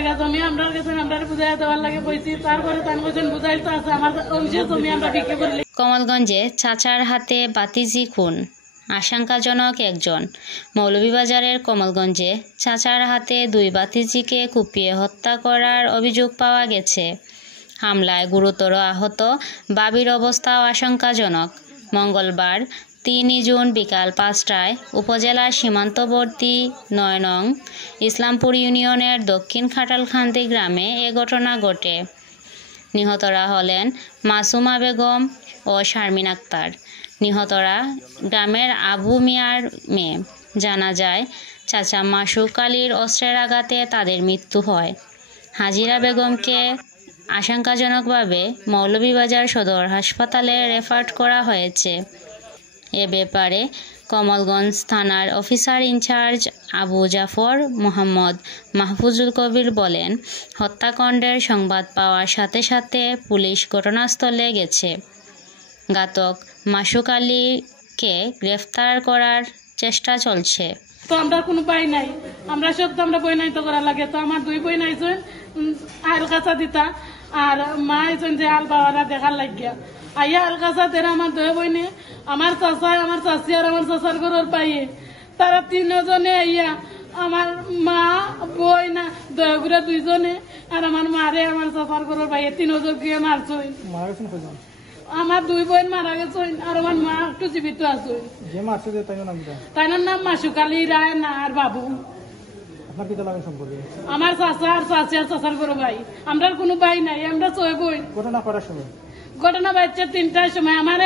জায়গা জমি আমরা গেছেন আমরা বুঝাই দেওয়ার লাগে কইছি, তারপরে তার বলছেন বুঝাই তো আছে আমার ওই যে জমি আমরা বিক্রি করলি। কমলগঞ্জে চাচার হাতে বাতিজি খুন, আশঙ্কাজনক একজন। মৌলভীবাজারের কমলগঞ্জে চাচার হাতে 2 বাতিজিকে কুপিয়ে হত্যা করার অভিযোগ পাওয়া গেছে। হামলায় গুরুতর আহত বাবির অবস্থাও আশঙ্কাজনক। মঙ্গলবার 3 জুন বিকাল 5টায় উপজেলার সীমান্তবর্তী 9 নং ইসলামপুর ইউনিয়নের দক্ষিণ খাটালখান্তি গ্রামে এ ঘটনা ঘটে। নিহতরা হলেন মাসুমা বেগম ও শারমিন আক্তার। নিহতরা গ্রামের আবু মিয়ার মেয়ে। জানা যায়, চাচা মাসুক আলীর অস্ত্রের আঘাতে তাদের মৃত্যু হয়। হাজিরা বেগমকে আশঙ্কাজনকভাবে মৌলভীবাজার সদর হাসপাতালে রেফার করা হয়েছে। এ ব্যাপারে কমলগঞ্জ থানার অফিসার ইনচার্জ আবু জাফর মোহাম্মদ মাহফুজুল কবির বলেন, হত্যাকাণ্ডের সংবাদ পাওয়ার সাথে সাথে পুলিশ ঘটনাস্থলে গেছে। ঘাতক মাসুক আলীকে গ্রেফতার করার চেষ্টা চলছে। তো আমরা কোনো পাই নাই, আমরা সব তো আমরা বই নাই তো করা লাগে। তো আমার 2 বই নাইছেন আল কাঁচা দিতা, আর মা আইছেন যে আল বাবারা দেখার লাগিয়া আইয়া আল কাঁচা তেরা আমার 2 বই নে আমার চাচা আমার চাচি আর আমার চাচার ঘরের পাইয়ে তারা 3 জনে আইয়া আমার মা বই না দয়াগুড়া 2 জনে আর আমার মারে আমার চাচার ঘরের পাইয়ে 3 জন গিয়ে মারছই। আমার 2 বোন মারা গেছে আর আমার মা একটু জীবিত আছে। তাই নাম মাসুক আলী রায় না আর বাবু। আমার চাচা আর চাচি আর চাচার বড় ভাই, আমরা কোনো ভাই নাই, আমরা 6 বোন। ঘটনা বাচ্চা 3টার সময় আমার